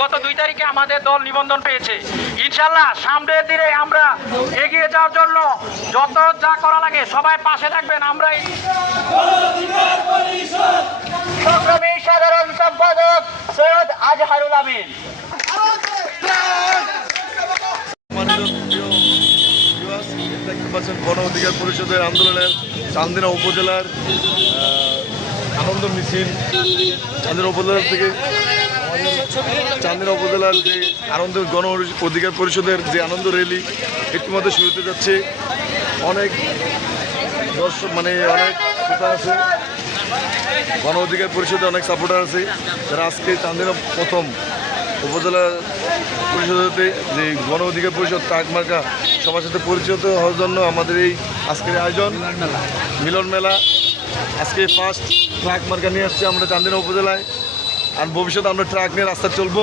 গত দুই তারিখে আমাদের দল নিবন্ধন পেয়েছে। ইনশাল্লাহ সামনের দিনে আমরা এগিয়ে যাওয়ার জন্য যত যা করা লাগে সবাই পাশে থাকবেন। আমরা সাধারণ সম্পাদক সৈয়দ আজহারুল আমিন। গণ অধিকার পরিষদের আন্দোলনের চান্দিনা উপজেলার আনন্দ মিছিল, চান্দিনা উপজেলা থেকে চান্দিনা উপজেলার যে আনন্দ গণ অধিকার পরিষদের যে আনন্দ র্যালি ইতিমধ্যে শুরু হতে যাচ্ছে। অনেক দর্শক মানে অনেক শ্রোতা আছে। গণ অধিকার পরিষদে অনেক সাপোর্টার আছে। যারা আজকে চান্দিনা প্রথম উপজেলা পরিষদতে যে গণ অধিকার পরিষদ ট্রাক মার্কা সবার সাথে পরিচিত হওয়ার জন্য আমাদের এই আজকের আয়োজন, মিলন মেলা। আজকে ফার্স্ট ট্রাক মার্কা নিয়ে আসছি আমরা চান্দিনা উপজেলায়। আর ভবিষ্যতে আমরা ট্রাক নিয়ে রাস্তা চলবো।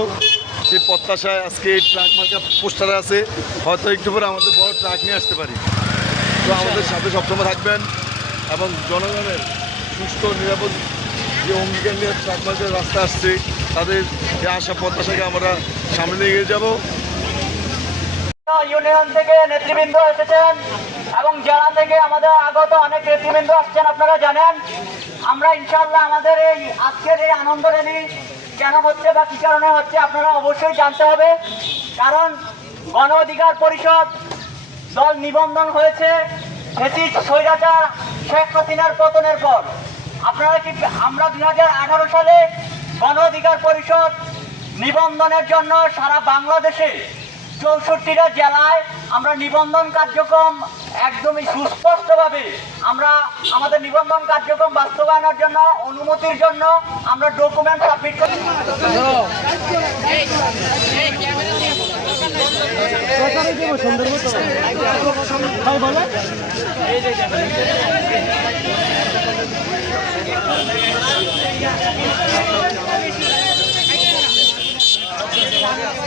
সেই প্রত্যাশায় আজকে এই ট্রাক মার্কা পোস্টারে আছে। হয়তো একটু পরে আমাদের বড় ট্রাক নিয়ে আসতে পারি। তো আমাদের সাথে সবসময় থাকবেন এবং জনগণের সুস্থ, নিরাপদ যে অঙ্গীকার নিয়ে ট্রাক মার্কের রাস্তা আসছে, তাদের যে আশা, প্রত্যাশাকে আমরা সামনে এগিয়ে যাব। ইউনিয়ন থেকে নেতৃবৃন্দ এসেছেন। এবং জেলা থেকে আমাদের আগত অনেক নেতৃবৃন্দ আসছেন, আপনারা জানেন, আমরা ইনশাল্লাহ আমাদের এই আজকের এই আনন্দ র্যালি কেন হচ্ছে বা কি কারণে হচ্ছে আপনারা অবশ্যই জানতে হবে। কারণ গণ অধিকার পরিষদ দল নিবন্ধন হয়েছে সেটি স্বৈরাচার শেখ হাসিনার পতনের পর। আপনারা কি, আমরা দু হাজার আঠারো সালে গণ অধিকার পরিষদ নিবন্ধনের জন্য সারা বাংলাদেশে চৌষট্টিটা জেলায় আমরা নিবন্ধন কার্যক্রম একদমই সুস্পষ্টভাবে আমরা আমাদের নিবন্ধন কার্যক্রম বাস্তবায়নের জন্য, অনুমতির জন্য আমরা ডকুমেন্ট সাবমিট করি।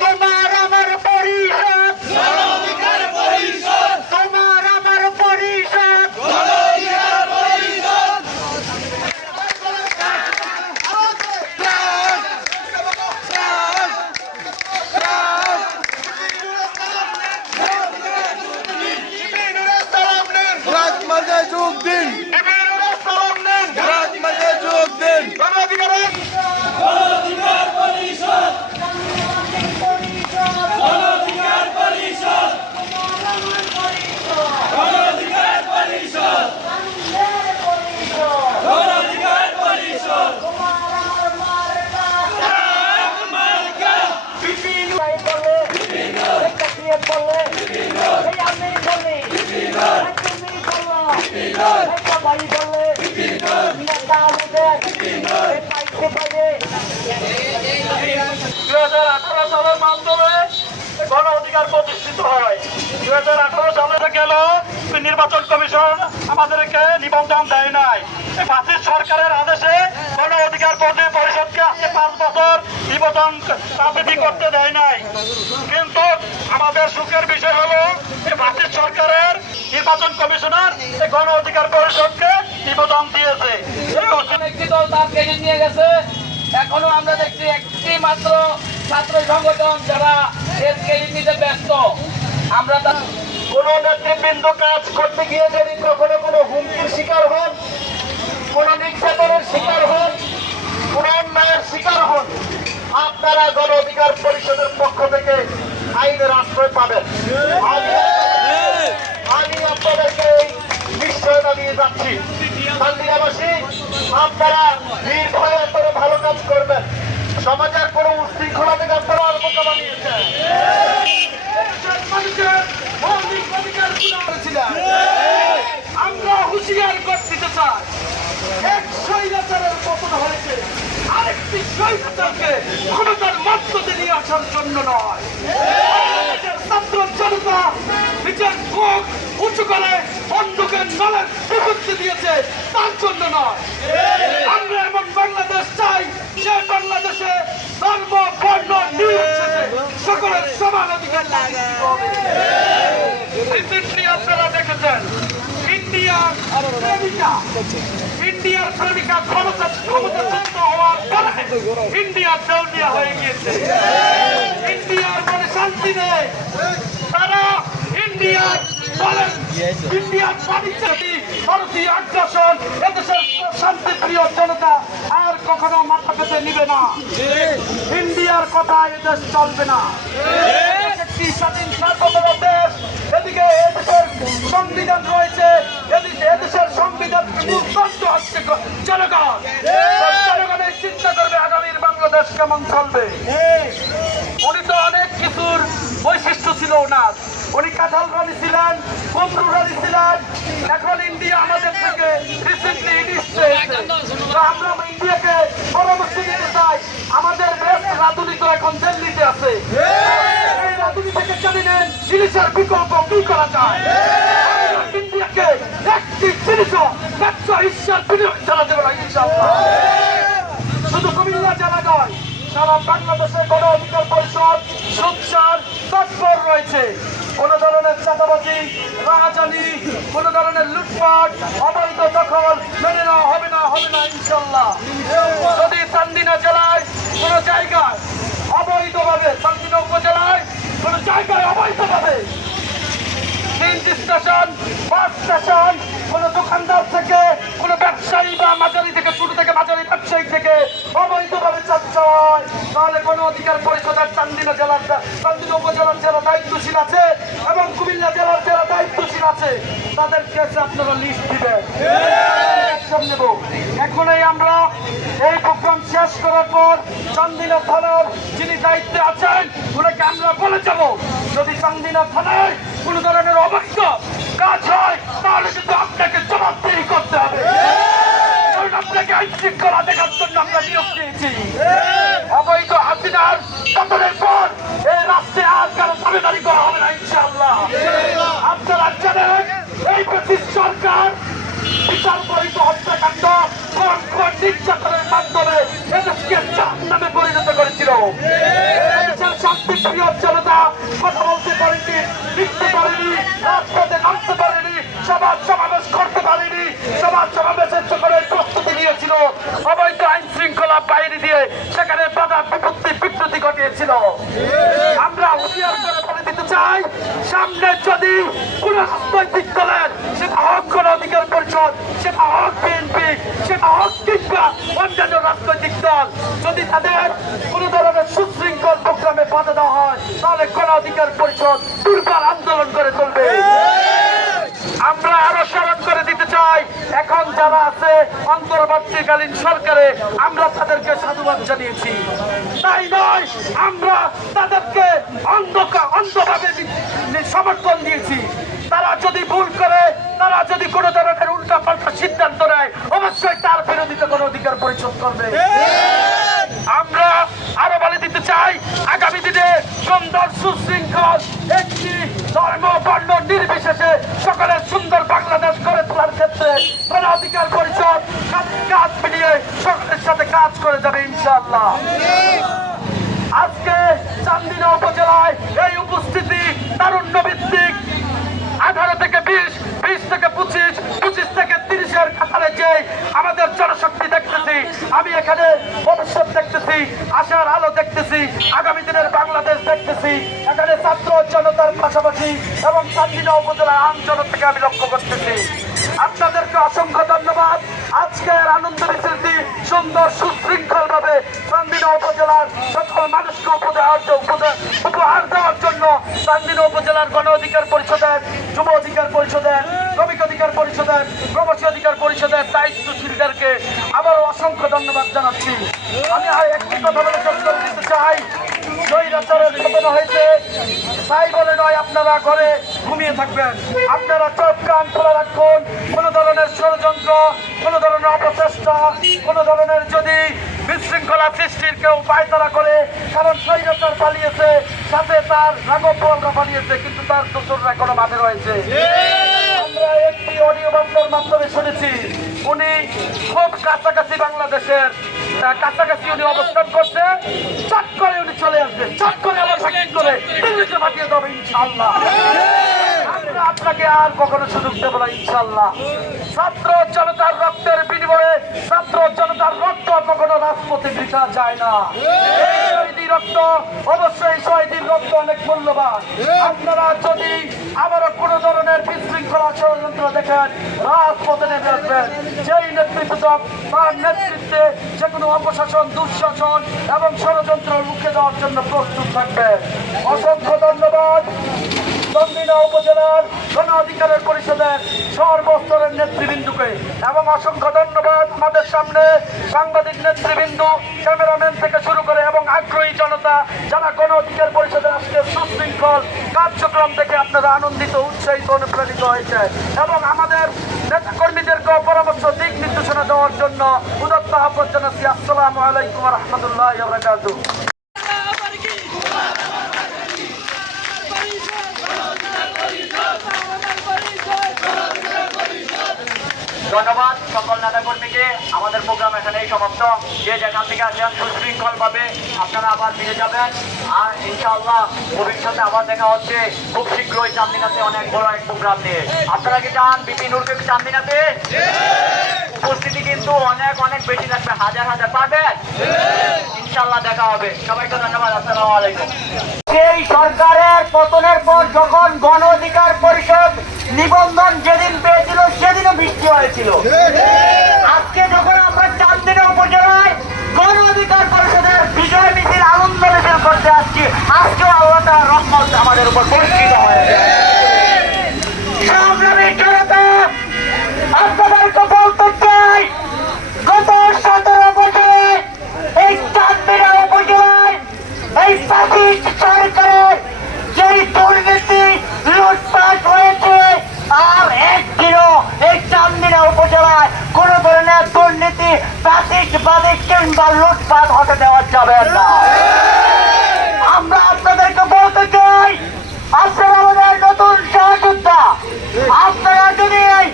তোমার আমার পরিষদ তোমার আমার পরিষদ ট্রাক মার্কায় যোগ দিন ট্রাক মার্কায় যোগ দিন গণ অধিকার প্রতিষ্ঠিত হয়। দুই হাজার আঠারো সালে গেল নির্বাচন কমিশন আমাদেরকে নিবন্ধন দেয় নাই। এই সরকারের আদেশে গণ অধিকার পরি- পরিষদকে আজকে পাঁচ বছর নিবন্ধন রাজনীতি করতে দেয় নাই। কিন্তু আমাদের সুখের বিষয় হলো ফাঁসির সরকারের নির্বাচন কমিশনার গণ অধিকার পরিষদকে নিবন্ধন দিয়েছে। একটি দল তার কেড়ে নিয়ে গেছে। এখনও আমরা দেখছি একটি মাত্র ছাত্র সংগঠন যারা এর কেড়ে নিতে ব্যস্ত। আমরা তা কোন নেতৃবৃন্দ কাজ করতে গিয়ে যদি কখনো কোনো হুমকির শিকার হন, কোন নির্যাতনের শিকার হন, কোন অন্যায়ের শিকার হন, আপনারা গণ অধিকার পরিষদের পক্ষ থেকে আইনের আশ্রয় পাবেন। আমি আপনাদেরকে এই নিশ্চয়তা দিয়ে যাচ্ছি। শান্তিরাবাসী আপনারা নির্ভয়ে করে ভালো কাজ করবেন। সমাজের কোনো উশৃঙ্খলা থেকে আপনারা আর মোকাবিলা নিয়েছেন মানুষের মৌলিক অধিকার করেছিলাম আমরা হুঁশিয়ার করতে চাই। এক স্বৈরাচারের পতন হয়েছে। আরেকটি স্বৈরাচারকে ক্ষমতার মধ্যে নিয়ে আসার জন্য নয়। ছাত্র জনতা নিজের মুখ উঁচু করে অন্ধকের নলের বিভক্তি দিয়েছে, তার জন্য নয়। আমরা এমন বাংলাদেশ চাই যে বাংলাদেশে ধর্ম, বর্ণ নির্বিশেষে সকলের সমান অধিকার আপনারা দেখেছেন ইন্ডিয়া প্রেমিকা ইন্ডিয়ার ক্ষমতা ক্ষমতাচ্যুত হওয়ার পরে ইন্ডিয়ার দেউলিয়া হয়ে গিয়েছে। ইন্ডিয়ার মনে শান্তি নেই। তারা ইন্ডিয়ার ইন্ডিয়ার আর কখনো মাথা পেতে নিবে না। ইন্ডিয়ার কথা এদেশ চলবে না। একটি স্বাধীন সার্বভৌম দেশ। এদিকে এদেশের সংবিধান রয়েছে, এদিকে এদেশের সংবিধান মুক্ত হচ্ছে জনগণ। জনগণের চিন্তা করবে আগামীর বাংলাদেশ কেমন চলবে। উনি তো অনেক কিছুর বৈশিষ্ট্য ছিল ওনার। উনি কাঁঠাল রানী ছিলেন কুমরু রানী ছিলেন, এখন ইন্ডিয়া আমাদের থেকে রিসেন্টলি ইলিশ তো আমরা ইন্ডিয়াকে পরামর্শ দিতে চাই। আমাদের দেশ রাধুনি তো এখন দিল্লিতে আছে এই রাধুনি থেকে জানি ইলিশের বিকল্প কি করা যায়? একটি জিনিসও ঈশ্বর বিনিয়োগ ছাড়া দেবে শুধু কুমিল্লা জেলা নয়, সারা বাংলাদেশে গণ অধিকার পরিষদ সুৎসার তৎপর রয়েছে। কোন ধরনের চাঁদাবাজি, রাহাজানি, কোন ধরনের লুটপাট, অবৈধ দখল মেনে হবে না হবে না ইনশাল্লাহ যদি চান্দিনা জেলায় কোন জায়গায় অবৈধভাবে চান্দিনা উপজেলায় কোন জায়গায় অবৈধভাবে। স্টেশন বাস স্টেশন কোন দোকানদার থেকে, কোন ব্যবসায়ী বা মাঝারি থেকে, ছোট থেকে মাঝারি ব্যবসায়ী থেকে অবৈধভাবে চাচ্ছে হয় তাহলে কোন অধিকার চান্দিনা জেলার চান্দিনা উপজেলার জেলা দায়িত্বশীল আছে এবং কুমিল্লা জেলার জেলা দায়িত্বশীল আছে, তাদের কাছে আপনারা লিস্ট দিবেন। অ্যাকশন নেব। এখনই আমরা এই প্রোগ্রাম শেষ করার পর চান্দিনা থানার যিনি দায়িত্বে আছেন, ওনাকে আমরা বলে যাব। যদি চান্দিনা থানায় কোনো ধরনের অবৈধ কাজ হয়, তাহলে কিন্তু আপনাকে জবাবদিহি করতে হবে। কারণ আপনাকে আইন শৃঙ্খলা দেখার জন্য আমরা নিয়োগ দিয়েছি। অবৈধ হাসিনার পতনের পর এই রাষ্ট্রে আর কারও দাবিদারি করা হবে না, ইনশাআল্লাহ আপনারা জানেন এই ব্রিটিশ সরকার বিচার পরিত হত্যাকাণ্ড খুন নির্যাতনের মাধ্যমে এদেশকে নামে পরিণত করেছিল? এদেশের শান্তিপ্রিয় জনতা কথা বলতে পারেনি, লিখতে পারেনি, রাজপথে নামতে পারেনি, সমাজ সমাবেশ করতে পারেনি, সমাজ সমাবেশের সকলের প্রস্তুতি নিয়েছিল, অবৈধ আইন শৃঙ্খলা বাইরে দিয়ে সেখানে বাধা বিপত্তি বিকৃতি ঘটিয়েছিল। আমরা হুঁশিয়ার করে বলে দিতে চাই, সামনে যদি কোন রাজনৈতিক দলের অধিকার পরিষদ সেটা হোক বিএনপি সেটা হোক কিংবা অন্যান্য রাজনৈতিক দল। যদি তাদের কোন ধরনের সুশৃঙ্খল প্রোগ্রামে বাধা দেওয়া হয়, তাহলে কোন অধিকার পরিষদ দুর্বার আন্দোলন করে চলবে আমরা আরও স্মরণ করে দিতে চাই, এখন যারা আছে অন্তর্বর্তীকালীন সরকারে, আমরা তাদেরকে সাধুবাদ জানিয়েছি। তাই নয়, আমরা তাদেরকে অন্ধকার অন্ধভাবে সমর্থন দিয়েছি। তারা যদি ভুল করে তারা যদি কোনো ধরনের উল্টা পাল্টা সিদ্ধান্ত নেয়, অবশ্যই তার বিরোধিতা কোনো অধিকার পরিশোধ করবে। আমরা আরও বলে দিতে চাই, আগামী দিনে সুন্দর সুশৃঙ্খল একটি ধর্ম বর্ণ নির্বিশেষে সকলের সুন্দর বাংলাদেশ গড়ে তোলার ক্ষেত্রে অধিকার পরিষদ কাজ মিলিয়ে সকলের সাথে কাজ করে যাবে ইনশাল্লাহ আজকে চান্দিনা উপজেলায় এই উপস্থিতি তারুণ্য ভিত্তিক আঠারো থেকে বিশ পঁচিশ পঁচিশ থেকে তিরিশের কাতারে যে আমাদের জনশক্তি দেখতেছি, আমি এখানে ভবিষ্যৎ দেখতেছি, আশার আলো দেখতেছি, আগামী দিনের বাংলাদেশ দেখতেছি। এখানে ছাত্র জনতার পাশাপাশি এবং চান্দিনা উপজেলার আম জনতাকে আমি লক্ষ্য করতেছি। আপনাদেরকে অসংখ্য ধন্যবাদ। আজকের আনন্দ মিছিলটি সুন্দর সুশৃঙ্খল ভাবে চান্দিনা উপজেলার সকল মানুষকে উপহার উপহার- দেওয়ার জন্য চান্দিনা উপজেলার গণ অধিকার পরিষদের, যুব অধিকার পরিষদের অধিকার পরিষদের, প্রবাসী অধিকার পরিষদের দায়িত্বশীলদেরকে আবারও অসংখ্য ধন্যবাদ জানাচ্ছি। আমি আর একটি কথা বলে শেষ দিতে চাই। স্বৈরাচারের পতন হয়েছে, তাই বলে নয়, আপনারা ঘরে ঘুমিয়ে থাকবেন। আপনারা চোখ কান খোলা রাখুন। কোনো ধরনের ষড়যন্ত্র, কোনো ধরনের অপচেষ্টা, কোনো ধরনের যদি বিশৃঙ্খলা সৃষ্টির কেউ পায়তারা করে, কারণ স্বৈরাচার পালিয়েছে, সাথে তার রাঘব পালিয়েছে, কিন্তু তার দোসররা এখনও মাঠে রয়েছে। একটি অডিও বার্তার মাধ্যমে শুনেছি। উনি খুব কাছাকাছি বাংলাদেশের কাছাকাছি উনি অবস্থান করছে। চট করে উনি চলে আসবে, চট করে আবার করে পাঠিয়ে দেবে ইনশাআল্লাহ। আমরা আপনাকে আর কখনো সুযোগ দেব না ইনশাল্লাহ ছাত্র জনতার রক্তের বিনিময়ে ছাত্র জনতার রক্ত কখনো রাজপথে বৃথা যায় না। রক্ত অবশ্যই শহীদির রক্ত অনেক মূল্যবান। আপনারা যদি আবারও কোন ধরনের বিশৃঙ্খলা ষড়যন্ত্র দেখেন, রাজপথে নেমে আসবেন। যেই নেতৃত্ব তার নেতৃত্বে যে কোনো অপশাসন, দুঃশাসন এবং ষড়যন্ত্র রুখে দেওয়ার জন্য প্রস্তুত থাকবে। অসংখ্য ধন্যবাদ। চন্দিনা উপজেলার গণ পরিষদের সর্বস্তরের নেতৃবৃন্দুকে এবং অসংখ্য ধন্যবাদ আমাদের সামনে সাংবাদিক নেতৃবৃন্দ, ক্যামেরাম্যান থেকে শুরু করে এবং আগ্রহী জনতা যারা গণ অধিকার পরিষদের আজকে সুশৃঙ্খল কার্যক্রম থেকে আপনারা আনন্দিত, উৎসাহিত, অনুপ্রাণিত হয়েছে এবং আমাদের নেতাকর্মীদেরকে পরামর্শ, দিক নির্দেশনা দেওয়ার জন্য উদত্ত আহ্বান জানাচ্ছি। আসসালামু আলাইকুম রহমতুল্লাহ বারকাতুহ ধন্যবাদ সকল নেতাকর্মীকে আমাদের প্রোগ্রাম এখানেই সমাপ্ত। যে যেখান থেকে আসেন সুশৃঙ্খল ভাবে আপনারা আবার ফিরে যাবেন। আর ইনশাআল্লাহ ভবিষ্যতে আবার দেখা হচ্ছে। খুব শীঘ্রই চান্দিনাতে অনেক বড় এক প্রোগ্রাম নিয়ে। আপনারা কি চান বিপিনুরকে চান্দিনাতে? উপস্থিতি কিন্তু অনেক অনেক বেশি থাকবে। হাজার হাজার। পাবেন ইনশাআল্লাহ দেখা হবে। সবাইকে ধন্যবাদ। আসসালামু আলাইকুম। সেই সরকারের পতনের পর যখন গণ অধিকার পরিষদ নিবন্ধন যেদিন পেয়েছিল, সেদিনও বৃষ্টি হয়েছিল আজকে যখন আমরা চান্দিনা উপজেলায় গণ অধিকার পরিষদের বিজয় মিছিল আনন্দ মিছিল করতে আসছি আজকেও আল্লাহ তাআলার রহমত আমাদের উপর বর্ষিত হয়েছে সংগ্রামী জনতা আপনাদেরকে বলতে চাই গত সতেরো বছরে এই চান্দিনা উপজেলায় এই প্রাচীন সরকারের যেই দুর্নীতি লুটপাট হয়েছে আর একদিনও এই চান্দিনা উপজেলায় কোন ধরনের দুর্নীতি প্রাচীন বাদিক কিংবা লুটপাট হতে দেওয়া যাবে না আমরা আপনাদেরকে বলতে চাই আপনারা আমাদের নতুন সহযোদ্ধা আপনারা যদি এই-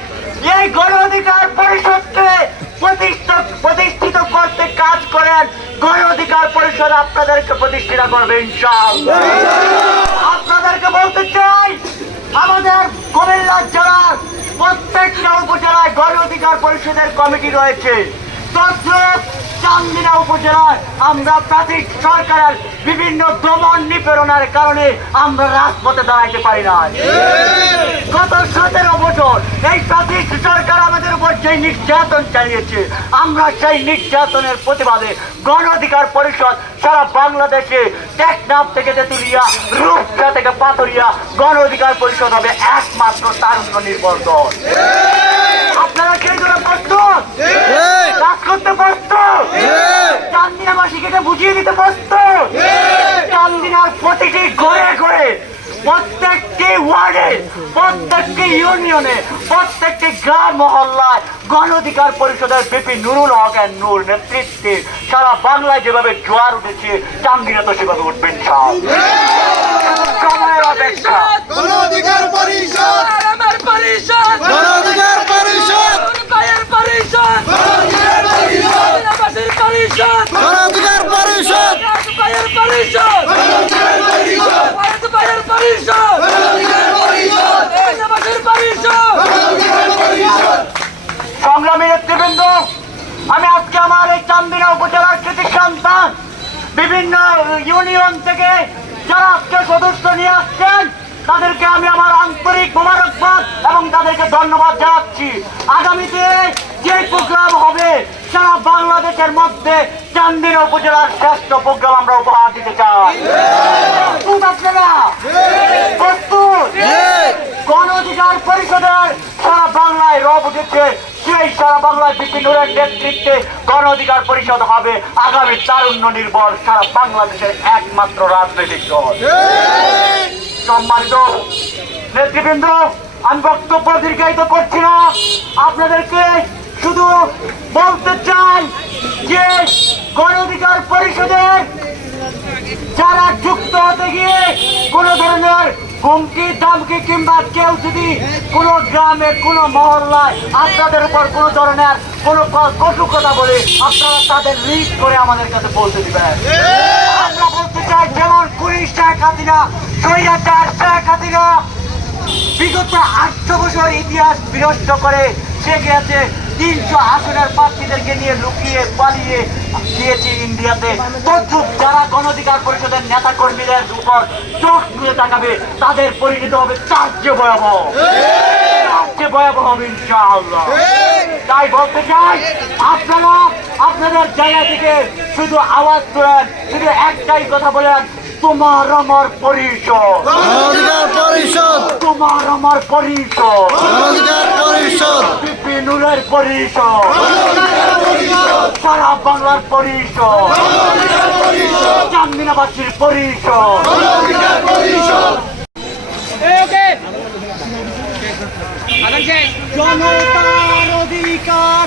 এই গণ অধিকার পরিষদকে প্রতিষ্ঠিত প্রতিষ্ঠিত করতে কাজ করেন গণ অধিকার পরিষদ আপনাদেরকে প্রতিষ্ঠিত করবে আপনাদেরকে বলতে চাই, আমাদের কুমিল্লা জেলার প্রত্যেকটা উপজেলায় গণ অধিকার পরিষদের কমিটি রয়েছে। তদ্রুপ চান্দিনা উপজেলায় আমরা প্রাথমিক সরকারের বিভিন্ন দমন নিপীড়নের কারণে আমরা রাজপথে দাঁড়াইতে পারি না গত সতেরো বছর এই প্রাথমিক সরকার আমাদের উপর যে নির্যাতন চালিয়েছে আমরা সেই নির্যাতনের প্রতিবাদে গণ অধিকার পরিষদ সারা বাংলাদেশে টেকনাফ থেকে তেতুলিয়া রূপসা থেকে পাথরিয়া গণ অধিকার পরিষদ হবে একমাত্র তারুণ্য নির্ভর দল আপনারা সেই জন্য প্রস্তুত? কাজ করতে প্রস্তুত চান্দিনাবাসীকে বুঝিয়ে দিতে প্রস্তুত। চান্দিনার প্রতিটি ঘরে ঘরে প্রত্যেকটি ওয়ার্ডে প্রত্যেকটি ইউনিয়নে প্রত্যেকটি গ্রাম মহল্লায় গণ অধিকার পরিষদের বিপি নুরুল হকের নূর নেতৃত্বে সারা বাংলায় যেভাবে জোয়ার উঠেছে চান্দিনা তো সেভাবে উঠবেন সময়ের অপেক্ষা। অধিকার পরিষদ। আমার পরিষদ। অধিকার পরিষদ। পরিষদ। পরিষদ পরিষদ। গণ অধিকার পরিষদ। পায়ের পরিষদ! অধিকার পরিষদ! সংগ্রামী নেতৃবৃন্দ, আমি আজকে আমার এই চান্দিনা উপজেলার কৃতি সন্তান, বিভিন্ন ইউনিয়ন থেকে যারা আজকে সদস্য নিয়ে আসছেন, তাদেরকে আমি আমার আন্তরিক মোবারকবাদ এবং তাদেরকে ধন্যবাদ জানাচ্ছি। আগামীতে যে প্রোগ্রাম হবে সারা বাংলাদেশের মধ্যে চান্দিনা উপজেলার শ্রেষ্ঠ প্রোগ্রাম আমরা উপহার দিতে চাই। গণ অধিকার পরিষদের সারা বাংলায় রব উঠেছে সেই সারা বাংলায় বিপিনুরের নেতৃত্বে গণ অধিকার পরিষদ হবে। আগামী তারুণ্য নির্ভর সারা বাংলাদেশের একমাত্র রাজনৈতিক দল। সম্মানিত নেতৃবৃন্দ, আমি বক্তব্য দীর্ঘায়িত করছি না। আপনাদেরকে শুধু বলতে চাই যে গণ অধিকার পরিষদের যারা যুক্ত হতে গিয়ে কোন ধরনের হুমকি, দামকি কিংবা কেউ যদি কোন গ্রামে, কোন মহল্লায় আপনাদের উপর কোন ধরনের কোন কটু কথা বলে আপনারা তাদের লিস্ট করে আমাদের কাছে বলতে দিবেন। আমরা বলতে চাই যেমন পুলিশ শেখ হাসিনা সৈয়াচার শেখ হাসিনা, বিগত আটশো বছর ইতিহাস বিনষ্ট করে সে গিয়েছে তিনশো আসনের প্রার্থীদেরকে নিয়ে লুকিয়ে পালিয়ে গিয়েছে ইন্ডিয়াতে। তদ্রুপ যারা গণঅধিকার পরিষদের নেতা কর্মীদের উপর চোখ তুলে তাকাবে, তাদের পরিণত হবে তার ভয়াবহ। তার ভয়াবহ, ইনশাআল্লাহ। তাই বলতে চাই, আপনারা আপনাদের জায়গা থেকে শুধু আওয়াজ তোলেন, শুধু একটাই কথা বলেন তোমার আমার পরিষদ অধিকার পরিষদ তোমার আমার পরিষদ অধিকার পরিষদ বিপিনুরের পরিষদ সারা বাংলার পরিষদ চান্দিনাবাসীর পরিষদ জনতার অধিকার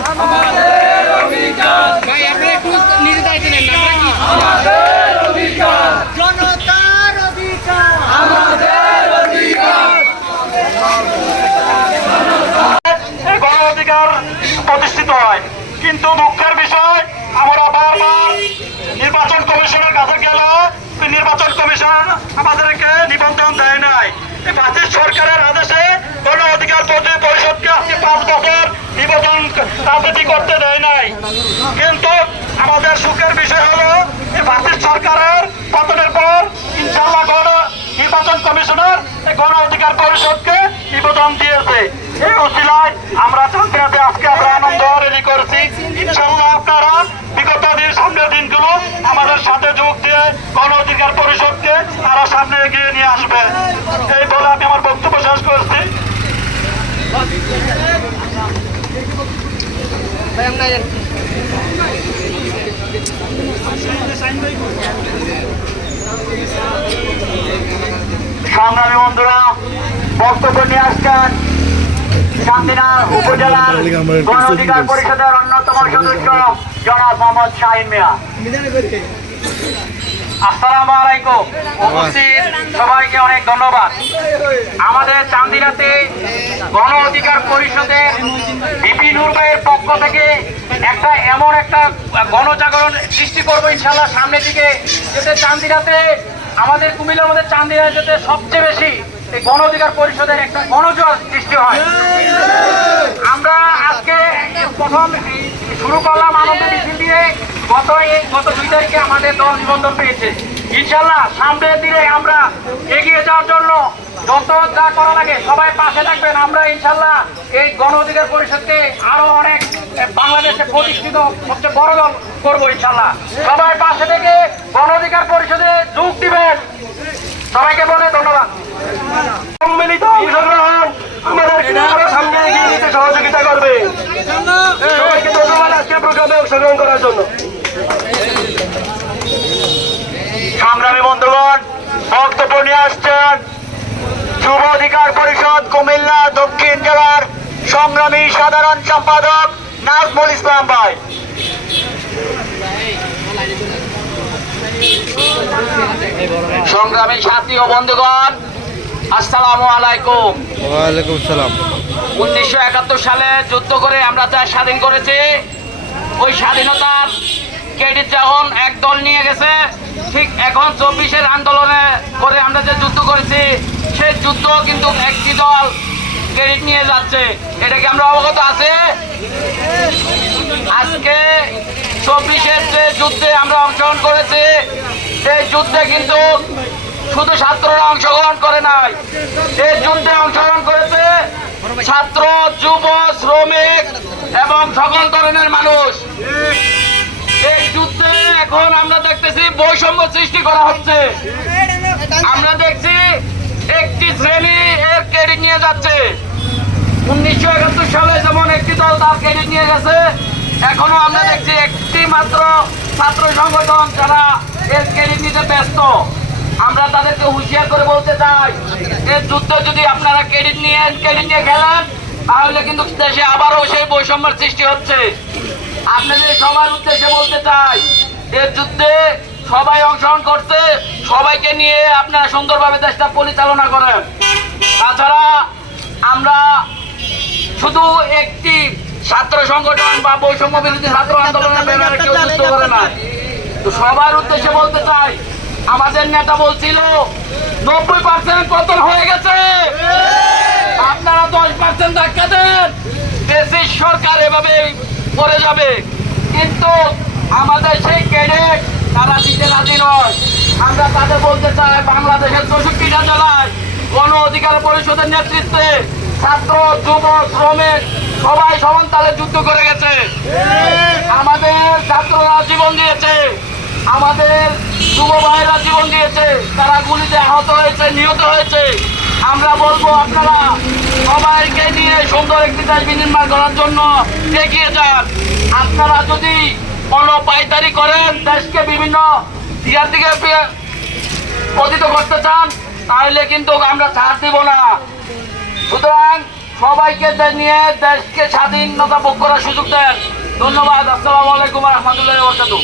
ভাই আপনি একটু নিজে দায়িত্ব নেন না আমরা কি জনতার অধিকার গণ অধিকার প্রতিষ্ঠিত হয়। কিন্তু দুঃখের বিষয়, আমরা বারবার নির্বাচন কমিশনের কাছে গেল নির্বাচন কমিশন আমাদেরকে নিবন্ধন দেয় নাই। বাতিল সরকারের আদেশে গণ অধিকার পরি- পরিষদকে আজকে পাঁচ বছর নিবন্ধন রাজনীতি করতে দেয় নাই। কিন্তু আমাদের সুখের বিষয় হলো বাতিল সরকারের পতনের পর ইনশাল্লাহ গণ নির্বাচন কমিশনার গণ অধিকার পরিষদকে নিবেদন দিয়েছে। এই অসিলায় আমরা চান্দিনাতে আমরা আনন্দ ইনশাল্লাহ আপনারা বিগত দিন, সামনের দিনগুলো আমাদের সাথে যোগ দিয়ে গণ অধিকার পরিষদকে তারা সামনে এগিয়ে নিয়ে আসবে। এই বলে আমি আমার বক্তব্য শেষ করছি। সংগ্রামী বন্ধুরা বক্তব্য নিয়ে আসছেন। চান্দিনা উপজেলার গণ অধিকার পরিষদের অন্যতম সদস্য জনাব মোহাম্মদ শাহিন মিয়া। আসসালামু আলাইকুম। উপস্থিত সবাইকে অনেক ধন্যবাদ। আমাদের চান্দিনাতে গণ অধিকার পরিষদের বিপি নূর পক্ষ থেকে একটা এমন একটা গণজাগরণ সৃষ্টি করব ইনশাল্লাহ সামনের দিকে যেতে চান্দিনাতে আমাদের কুমিল্লার মধ্যে চান্দিনা যেতে সবচেয়ে বেশি এই গণ অধিকার পরিষদের একটা গণজোয়ার সৃষ্টি হয়। আমরা আজকে প্রথম শুরু করলাম আনন্দ মিছিল দিয়ে গত এই গত দুই তারিখে আমাদের দল নিবন্ধন পেয়েছে। ইনশাল্লাহ সামনের দিনে আমরা এগিয়ে যাওয়ার জন্য যত যা করা লাগে সবাই পাশে থাকবেন। আমরা ইনশাল্লাহ এই গণ অধিকার পরিষদকে আরও অনেক বাংলাদেশে প্রতিষ্ঠিত সবচেয়ে বড় দল করব ইনশাল্লাহ সবাই পাশে থেকে গণ অধিকার পরিষদে যোগ দিবেন। সবাইকে বলে ধন্যবাদ। সম্মিলিত অংশগ্রহণ আমাদেরকে আরও সামনে এগিয়ে নিতে সহযোগিতা করবে? সবাইকে ধন্যবাদ আজকে প্রোগ্রামে অংশগ্রহণ করার জন্য। সংগ্রামী বন্ধুগণ বক্তব্য নিয়ে আসছেন যুব অধিকার পরিষদ কুমিল্লা দক্ষিণ জেলার সংগ্রামী সাধারণ সম্পাদক নাজমুল ইসলাম ভাই। সংগ্রামী সাথী ও বন্ধুগণ আসসালামু আলাইকুম। ওয়ালাইকুম সালাম। উনিশশো একাত্তর সালে যুদ্ধ করে আমরা যা স্বাধীন করেছি। ওই স্বাধীনতার ক্রেডিট যখন এক দল নিয়ে গেছে। ঠিক এখন চব্বিশের আন্দোলনে করে আমরা যে যুদ্ধ করেছি সেই যুদ্ধ কিন্তু একটি দল ক্রেডিট নিয়ে যাচ্ছে। এটা কি আমরা অবগত আছে? আজকে চব্বিশের যে যুদ্ধে আমরা অংশগ্রহণ করেছি সেই যুদ্ধে কিন্তু শুধু ছাত্ররা অংশগ্রহণ করে নাই এই যুদ্ধে অংশগ্রহণ করেছে ছাত্র, যুব, শ্রমিক এবং সকল ধরনের মানুষ। এই যুদ্ধে এখন আমরা দেখতেছি বৈষম্য সৃষ্টি করা হচ্ছে। আমরা দেখছি একটি শ্রেণি এর ক্রেডিট নিয়ে যাচ্ছে। উনিশশো একাত্তর সালে যেমন একটি দল তার ক্রেডিট নিয়ে গেছে, এখনও আমরা দেখছি একটি মাত্র ছাত্র সংগঠন যারা এর ক্রেডিট নিতে ব্যস্ত। আমরা তাদেরকে হুঁশিয়ার করে বলতে চাই এর যুদ্ধ যদি আপনারা ক্রেডিট নিয়ে ক্রেডিট নিয়ে খেলেন, তাহলে কিন্তু দেশে আবারও সেই বৈষম্যের সৃষ্টি হচ্ছে। আপনাদের সবার উদ্দেশ্যে বলতে চাই এর যুদ্ধে সবাই অংশগ্রহণ করছে, সবাইকে নিয়ে আপনারা সুন্দরভাবে দেশটা পরিচালনা করেন। তাছাড়া আমরা শুধু একটি ছাত্র সংগঠন বা বৈষম্য বিরোধী ছাত্র আন্দোলনের ব্যাপারে কেউ যুদ্ধ করে না। তো সবার উদ্দেশ্যে বলতে চাই আমাদের নেতা বলছিল নব্বই পার্সেন্ট পতন হয়ে গেছে। আপনারা দশ পার্সেন্ট ধাক্কা দেন। দেশি সরকার এভাবে পড়ে যাবে। কিন্তু আমাদের সেই ক্যাডেট তারা দিতে রাজি নয়। আমরা তাদের বলতে চাই বাংলাদেশের চৌষট্টিটা জেলায় গণ অধিকার পরিষদের নেতৃত্বে ছাত্র যুব শ্রমিক সবাই সমান তালে যুদ্ধ করে গেছে। আমাদের ছাত্ররা জীবন দিয়েছে। আমাদের যুব ভাইয়েরা জীবন দিয়েছে, তারা গুলিতে আহত হয়েছে, নিহত হয়েছে। আমরা বলব আপনারা সবাইকে নিয়ে সুন্দর একটি দেশ বিনির্মাণ করার জন্য এগিয়ে যান। আপনারা যদি কোনো পাইতারি করেন, দেশকে বিভিন্ন দিয়ার দিকে পতিত করতে চান, তাহলে কিন্তু আমরা ছাড় দিব না। সুতরাং সবাইকে নিয়ে দেশকে স্বাধীনতা ভোগ করার সুযোগ দেন। ধন্যবাদ। আসসালামু আলাইকুম রহমতুল্লাহ বরকাতুহ।